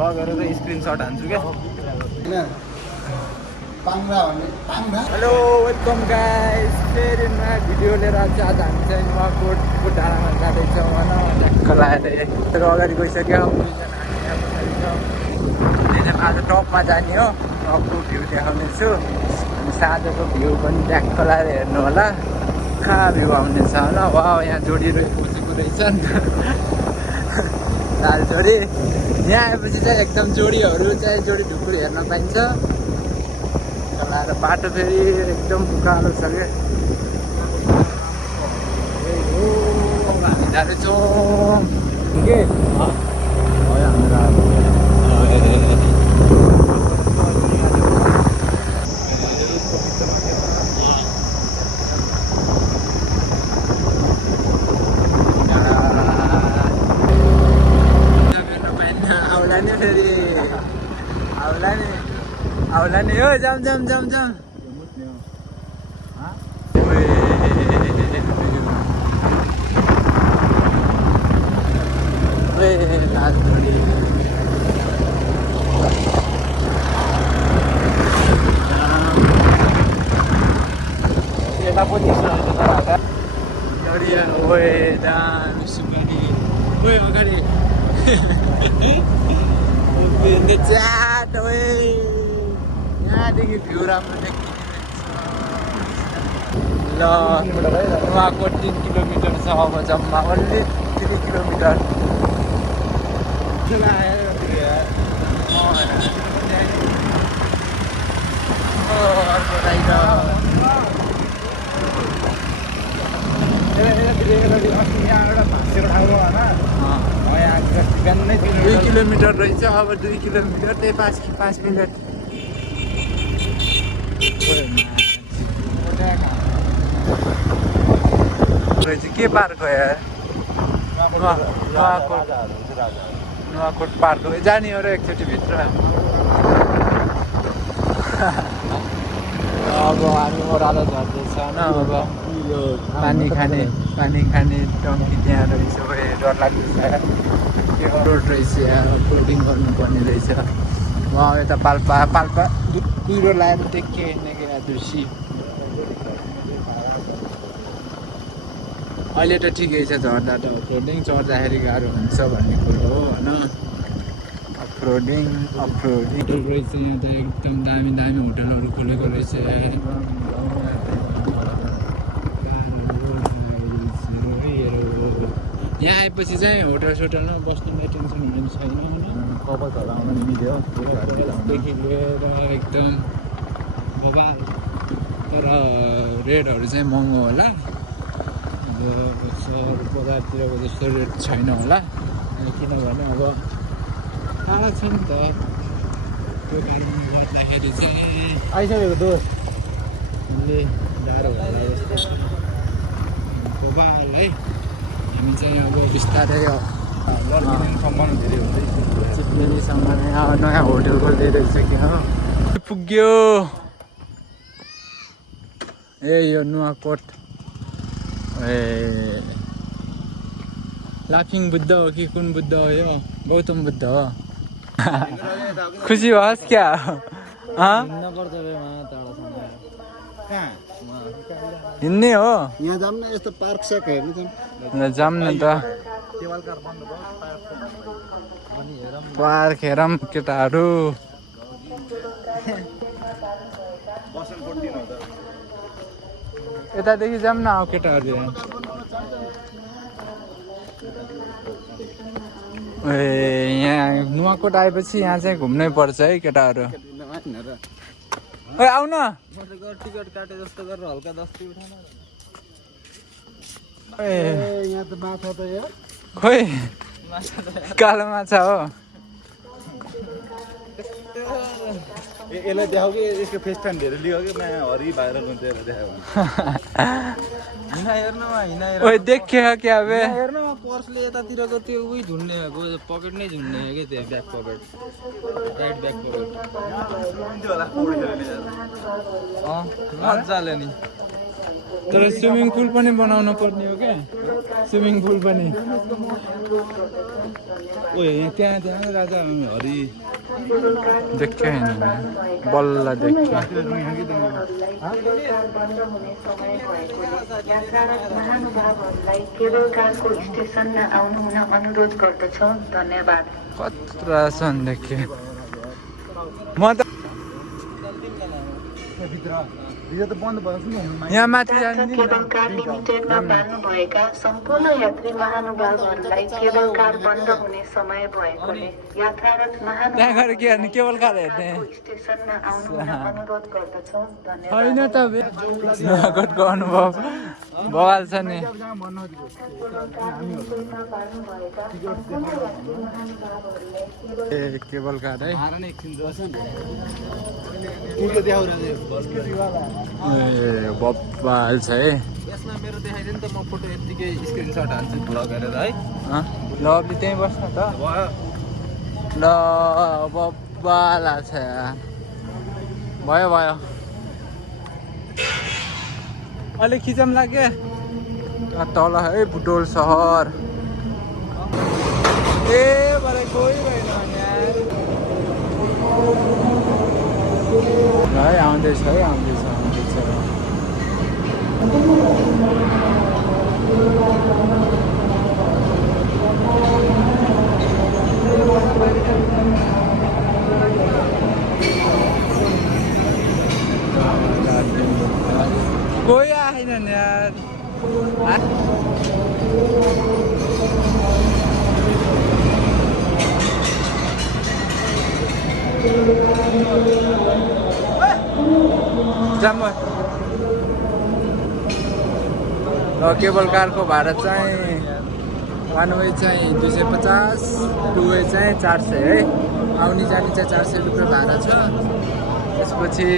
लगेर चाहिँ स्क्रिनसट हान्छु क्या। हेलो वेलकम गाइस, फेरि नयाँ भिडियो लिएर आज हामी चाहिँ नुवाकोटको डाँडामा जाँदैछौँ होइन। ट्याक्क लगाएर अगाडि गइसक्यो। आज टपमा जाने हो, टपको भ्यू देखाउने छु। अनि साँझको भ्यू पनि ट्याक्क लगाएर हेर्नु होला, कहाँ भ्यू आउनेछ होइन। वा यहाँ जोडिरहेको बसेको रहेछन् लाल जोडी। यहाँ आएपछि चाहिँ एकदम जोडीहरू चाहिँ जोडी ढुकुर हेर्न पाइन्छ। लगाएर बाटो फेरि एकदम उकालो छ क्या। हामी जाँदैछौँ के आउला नि हो। जाम यता पनि अगाडि च्याट यहाँदेखि भ्यू राम्रो देखिने ल। नुवाकोट 3 किलोमिटर छ अब जम्मा, ओन्ली 3 किलोमिटर। अर्को राइड 2 किलोमिटर रहेछ। अब 2 किलोमिटर त्यही 5 मिनट के पार्क हो यार? नुवाकोट पार्क हो, जाने हो र एकचोटि भित्र। अब हामी ओह्रालो झर्दैछ होइन। अब पानी खाने टङ्की त्यहाँ रहेछ। डर लाग्दैछ के रोड रहेछ यहाँ, फ्लोटिङ गर्नुपर्ने रहेछ। उहाँ यता पाल्पा कुहिरो लगाएर टेके दुर्सी। अहिले त ठिकै छ, झर्दा त अफरोडिङ चढ्दाखेरि गाह्रो हुन्छ भन्ने कुरो हो होइन। अफरोडिङ रहेछ यहाँ त एकदम दामी होटलहरू खोलेको रहेछ। यहाँ आएपछि चाहिँ होटलमा बस्नुलाई टेन्सन हुने छैन होइन। कपलहरू आउन मिल्यो देखि लिएर एकदम बबाल। तर रेटहरू चाहिँ महँगो होला। अब सहर बजारतिरको जस्तो रेट छैन होला, किनभने अब टाढा छ नि त। त्यो कारणले गर्दाखेरि चाहिँ आइसकेको दोस्तले गाह्रो होला जस्तो बबाल है। हामी चाहिँ अब बिस्तारै चिप्लेनीसम्म नयाँ होटल खोल्दै रहेछ कि हो। पुग्यो यो नुवाकोट। लाफिङ बुद्ध हो कि कुन बुद्ध हो यो? गौतम बुद्ध हो। खुसी भएस क्या? हिँड्ने हो यहाँ जाऊँ न, यस्तो पार्क सार्क हेर्नु जाऊँ न त। पार्क हेरौँ केटाहरू। यतादेखि जाऊँ न अब केटाहरू। यहाँ नुवाकोट आएपछि यहाँ चाहिँ घुम्नै पर्छ है केटाहरू। आउ न, टिकट काटे जस्तो गरेर हल्का 10 उठाउन। यहाँ त माछा त यार, खोइ कालो माछा हो। यसलाई देखाऊ कि यसको फेस प्यान्टहरू लियो कि नयाँ हरि भाइरल हुन्छ यसलाई देखाऊ। ओए देख्यो क्या बे? हेर्न पर्सले यतातिरको त्यो उही झुन्ने पकेट नै झुन्ने हो कि त्यो back pocket, right back pocket. मजाले नि तर स्विमिङ पुल पनि बनाउनु पर्ने हो क्या स्विमिङ पुल पनि ओ यहाँ त्यहाँ राजा हरि देख्यो होइन बल्ल देख्यो कत्रा छन् देख्यो म त यहाँ माथि केबल कार लिमिटेडमा बाँध्नुभएका सम्पूर्ण यात्री महानुभावहरूलाई केबल कार बन्द हुने समय भएकोले यात्रारत त्यहाँ गएर के हेर्ने केबल कार हेर्ने स्टेसनमा आउनु अनुरोध गर्दछौँ। होइन त नुवाकोटको अनुभव बवाल छ नि ए केबल कार है ए बवाल छ है यसमा मेरो देखाइदिनु नि त म फोटो यतिकै स्क्रिनसट हाल्छु लगेर है ल अब त्यहीँ बस्नु त ल बवाल छ भयो भयो अलिक खिचम लाग्यो तल है बुटोल सहर ए भरे कोही भएन है आउँदैछ है आउँदैछ कोही आएन यार केबल कारको भाडा चाहिँ वान वे चाहिँ 250 टु वे चाहिँ 400 है आउने जाने चाहिँ 400 रुपियाँ भाडा छ त्यसपछि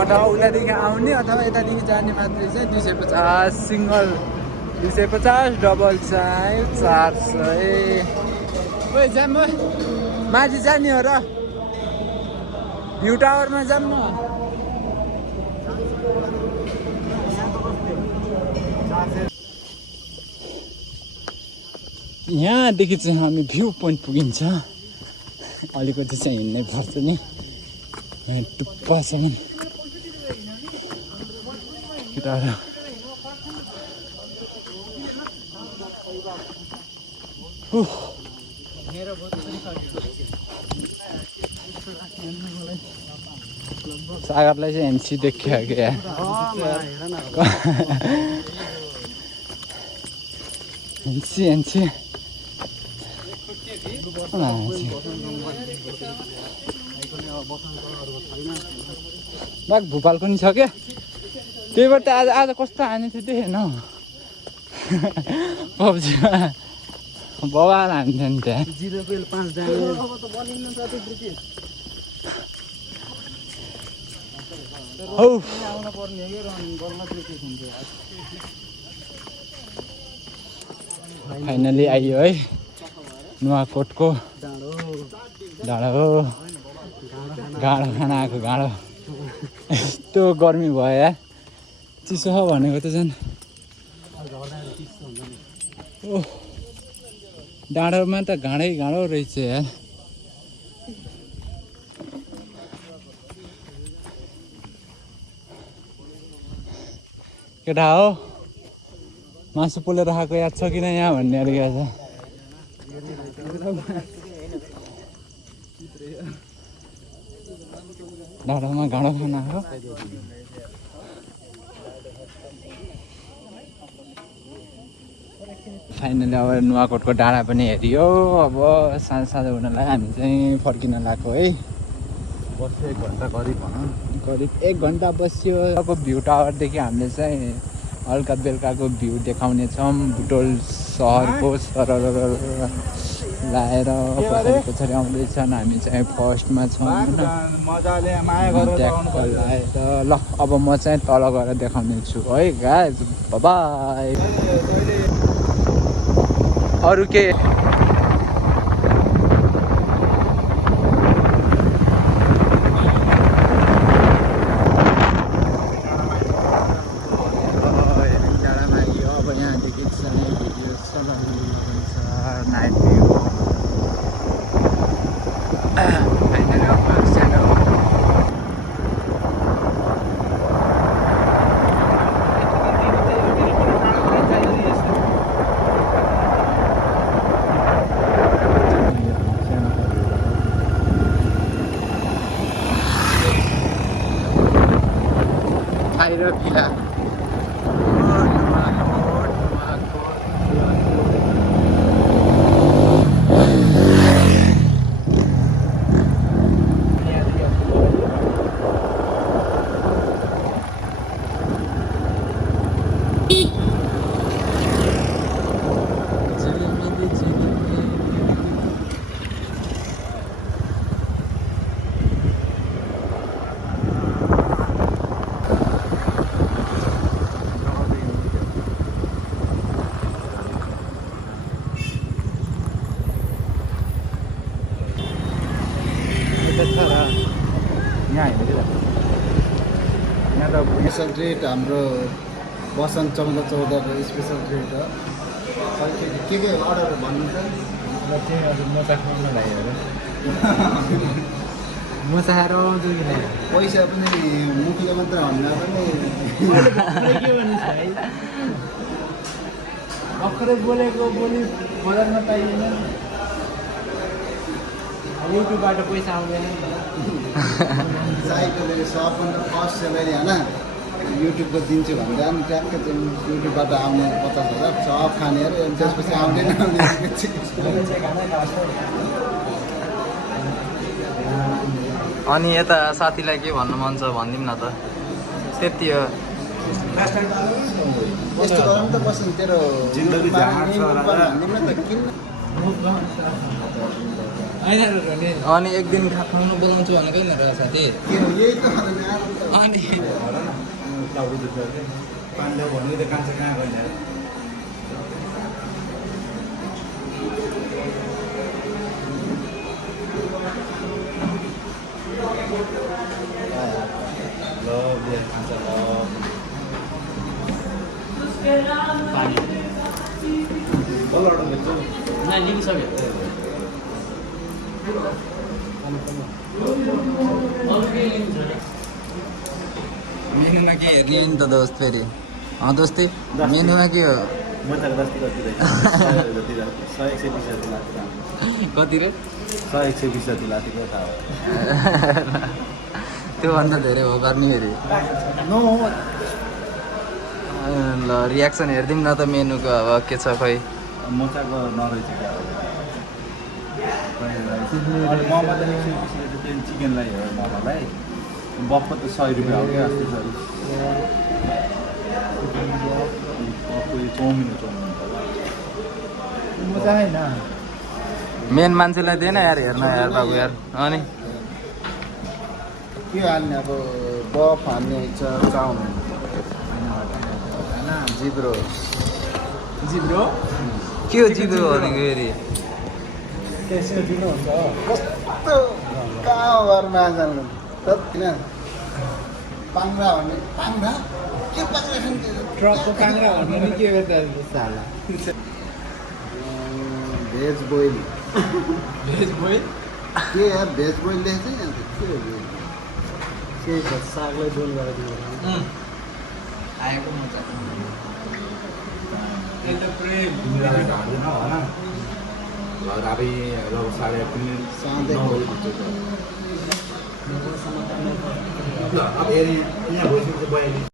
अथवा उतादेखि आउने अथवा यतादेखि जाने मात्रै चाहिँ 250 सिङ्गल 250 डबल चाहिँ 400 ओइ जाम माथि जाने हो र भ्यू टावरमा जाऊँ न यहाँदेखि चाहिँ हामी भ्यू पोइन्ट पुगिन्छ अलिकति चाहिँ हिँड्नै पर्छ नि यहाँ टुप्पासम्म केटाहरू सागरलाई चाहिँ एमसी देखियो क्या एमसी बाघ भोपालको नि छ क्या त्यहीबाट आज आज कस्तो हाने थियो देखेन पब्जीमा बवाल हान्थ्यो नि त्यहाँ हौ फाइनली आइयो है नुवाकोटको डाँडो गाँडो खाना आएको गाँडो यस्तो गर्मी भयो यार चिसो छ भनेको त झन् ओ डाँडोमा त गाँडै गाँडो रहेछ यार केटा हो मासु पोलेर खाएको याद छ किन यहाँ भन्ने अलिक छ डाँडामा गाँडो खाना हो फाइनली अब नुवाकोटको डाँडा पनि हेरियो अब साँझ साँझ हुनलाई हामी चाहिँ फर्किन लाग्यो है बस्यो 1 घन्टा करिब 1 घन्टा बस्यो अब भ्यू टावरदेखि हामीले चाहिँ हल्का बेलुकाको भ्यू देखाउने छौँ बुटोल सहरको सरर लाएर पछाडि आउँदैछन् हामी चाहिँ फर्स्टमा छौँ लाएर ल अब म चाहिँ तल गएर देखाउने छु है गाइस बाइ अरू के बाहिर फिला स्पेसल ट्रिट हाम्रो वसन्त 14 स्पेसल ट्रिट हो के अर्डर भन्नु त मोचा खाउन लाग्यो मोचा खाएर आउँछु कि नै पैसा पनि मुखले मात्र भन्दा पनि के भन्नु छ है भर्खरै बोलेको बोली बजारमा पाइएन युट्युबबाट पैसा आउँदैन चाहिएको सबभन्दा फर्स्ट सेलेरी होइन युट्युबको दिन्छु भन्दा अनि ट्याक्क चाहिँ युट्युबबाट आउने 50,000 सब खाने अरे अनि त्यसपछि आउँदैन अनि यता साथीलाई के भन्नु मन छ भनिदिउँ न त त्यति हो यस्तो गरम त बस्नु तेरो जिन्दगी अनि एक दिन खानु बोलाउँछु भनेको नि र साथी यही त अनि मेनुमा के हेर्ने नि त दोस्त फेरि दोस्तै मेनुमा के हो कति रे 100-120 जति लाग्थ्यो त्योभन्दा धेरै हो गर्ने फेरि ल रियाक्सन हेरिदिउँ न त मेनुको अब के छ खोइ मोचाको नरहेछ मोमो त चिकनलाई हेर मोमोलाई बप्पो त 100 रुपियाँ हो क्या अस्ति चाउमिन मोचा होइन मेन मान्छेलाई दिएन यार हेर्न यार बाबु यार अनि के हाल्ने अब बफ हाल्ने छ चाउमिन जिब्रो के हो जिब्रो भनेको फेरि त्यसो दिनुहुन्छ कस्तो कहाँ घरमा जानु किन पाङ्रा भन्ने पाङ्रा के पाङ्रा खान्थ्यो ट्रकको काङ्रा भन्नु नि के गर्दा साला भेज बोइल भेज बोइल के यार भेज बोइल लेखेको छैन के हो के छ सागलाई बोइल गरेर दिनु आएको मजा ये तो प्रेम साँधै बोइल